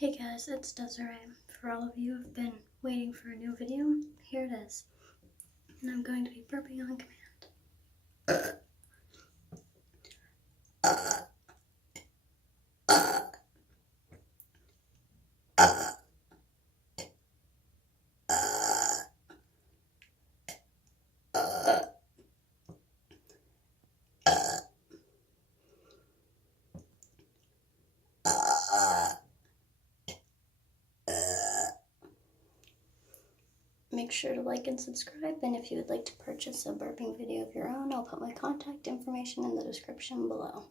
Hey guys, it's Desiree. For all of you who have been waiting for a new video, here it is. And I'm going to be burping on command. Make sure to like and subscribe, and if you would like to purchase a burping video of your own, I'll put my contact information in the description below.